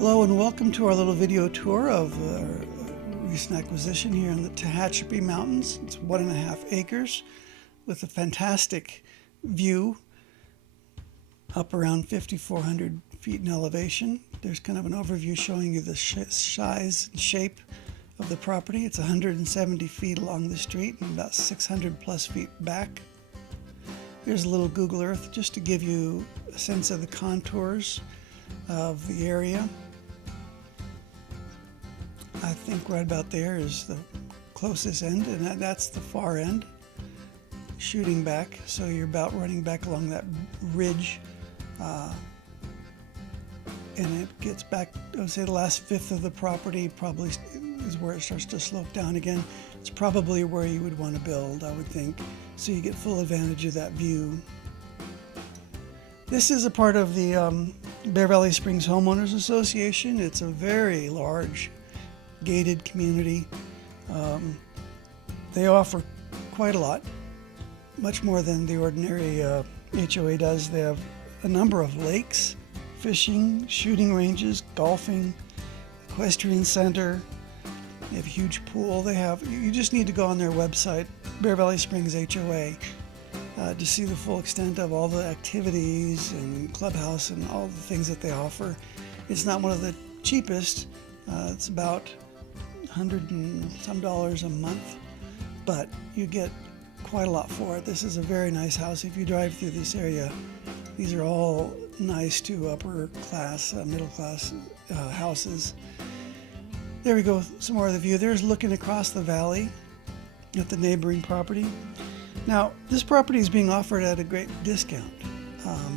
Hello and welcome to our little video tour of recent acquisition here in the Tehachapi Mountains. It's 1.5 acres with a fantastic view up around 5,400 feet in elevation. There's kind of an overview showing you the size and shape of the property. It's 170 feet along the street and about 600 plus feet back. Here's a little Google Earth just to give you a sense of the contours of the area. I think right about there is the closest end, and that's the far end, shooting back. So you're about running back along that ridge, and it gets back, I would say the last fifth of the property probably is where it starts to slope down again. It's probably where you would want to build, I would think, so you get full advantage of that view. This is a part of the Bear Valley Springs Homeowners Association. It's a very large gated community. They offer quite a lot, much more than the ordinary HOA does. They have a number of lakes, fishing, shooting ranges, golfing, equestrian center. They have a huge pool. You just need to go on their website, Bear Valley Springs HOA, to see the full extent of all the activities and clubhouse and all the things that they offer. It's not one of the cheapest. It's about $100 and some a month, but you get quite a lot for it. This is a very nice house. If you drive through this area, these are all nice to upper class, middle class houses. There we go, some more of the view. There's looking across the valley at the neighboring property. Now, this property is being offered at a great discount,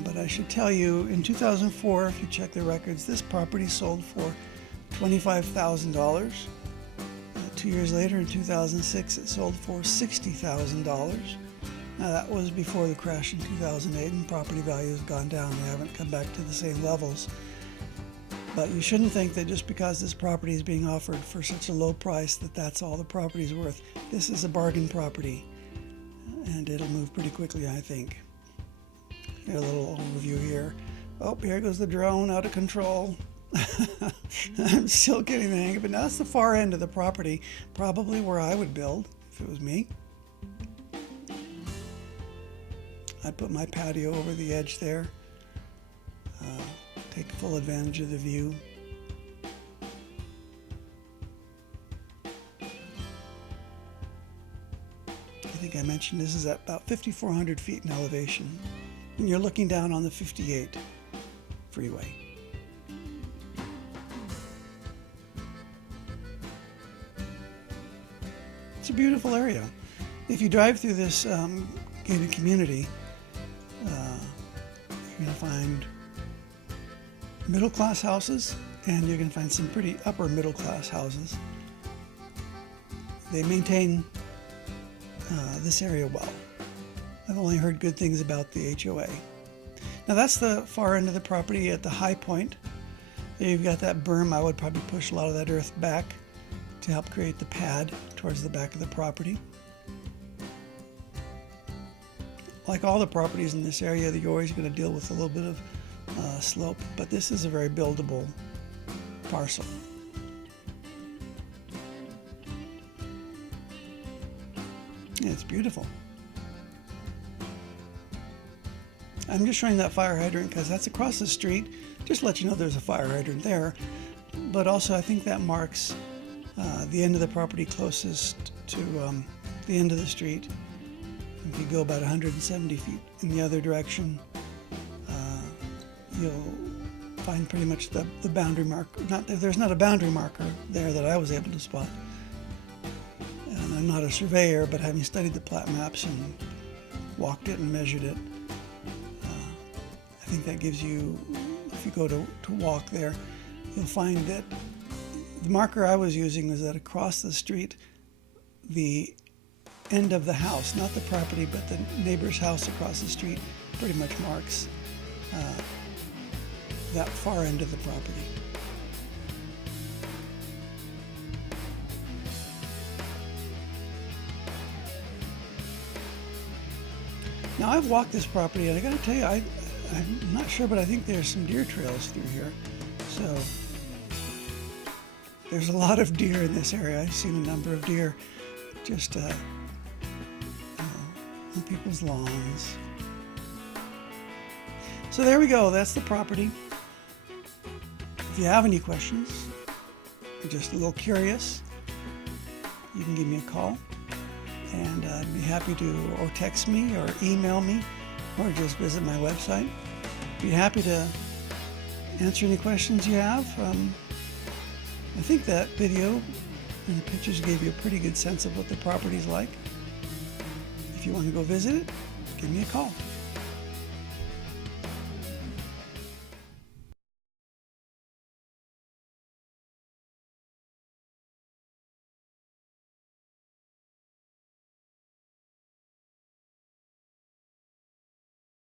but I should tell you, in 2004, if you check the records, this property sold for $25,000. 2 years later, in 2006, it sold for $60,000. Now, that was before the crash in 2008, and property values have gone down. They haven't come back to the same levels. But you shouldn't think that just because this property is being offered for such a low price that that's all the property is worth. This is a bargain property, and it'll move pretty quickly, I think. Got a little overview here. Oh, here goes the drone, out of control. I'm still getting the hang of it. Now, that's the far end of the property, probably where I would build if it was me. I'd put my patio over the edge there, take full advantage of the view. I think I mentioned this is at about 5,400 feet in elevation, and you're looking down on the 58 freeway. It's a beautiful area. If you drive through this gated community, you're going to find middle-class houses, and you're going to find some pretty upper middle-class houses. They maintain this area well. I've only heard good things about the HOA. Now, that's the far end of the property at the high point. There you've got that berm. I would probably push a lot of that earth back to help create the pad towards the back of the property. Like all the properties in this area, you're always going to deal with a little bit of slope, but this is a very buildable parcel. Yeah, it's beautiful. I'm just showing that fire hydrant because that's across the street. Just to let you know there's a fire hydrant there, but also I think that marks the end of the property closest to the end of the street. If you go about 170 feet in the other direction, you'll find pretty much the boundary marker. There's not a boundary marker there that I was able to spot. And I'm not a surveyor, but having studied the plat maps and walked it and measured it, I think that gives you, if you go to walk there, you'll find that the marker I was using was that across the street, the end of the house, not the property, but the neighbor's house across the street, pretty much marks that far end of the property. Now, I've walked this property, and I got to tell you, I'm not sure, but I think there's some deer trails through here. So There's a lot of deer in this area. I've seen a number of deer just on people's lawns. So there we go. That's the property. If you have any questions, or just a little curious, you can give me a call, and I'd be happy to, or text me, or email me, or just visit my website. Be happy to answer any questions you have. I think that video and the pictures gave you a pretty good sense of what the property's like. If you want to go visit it, give me a call.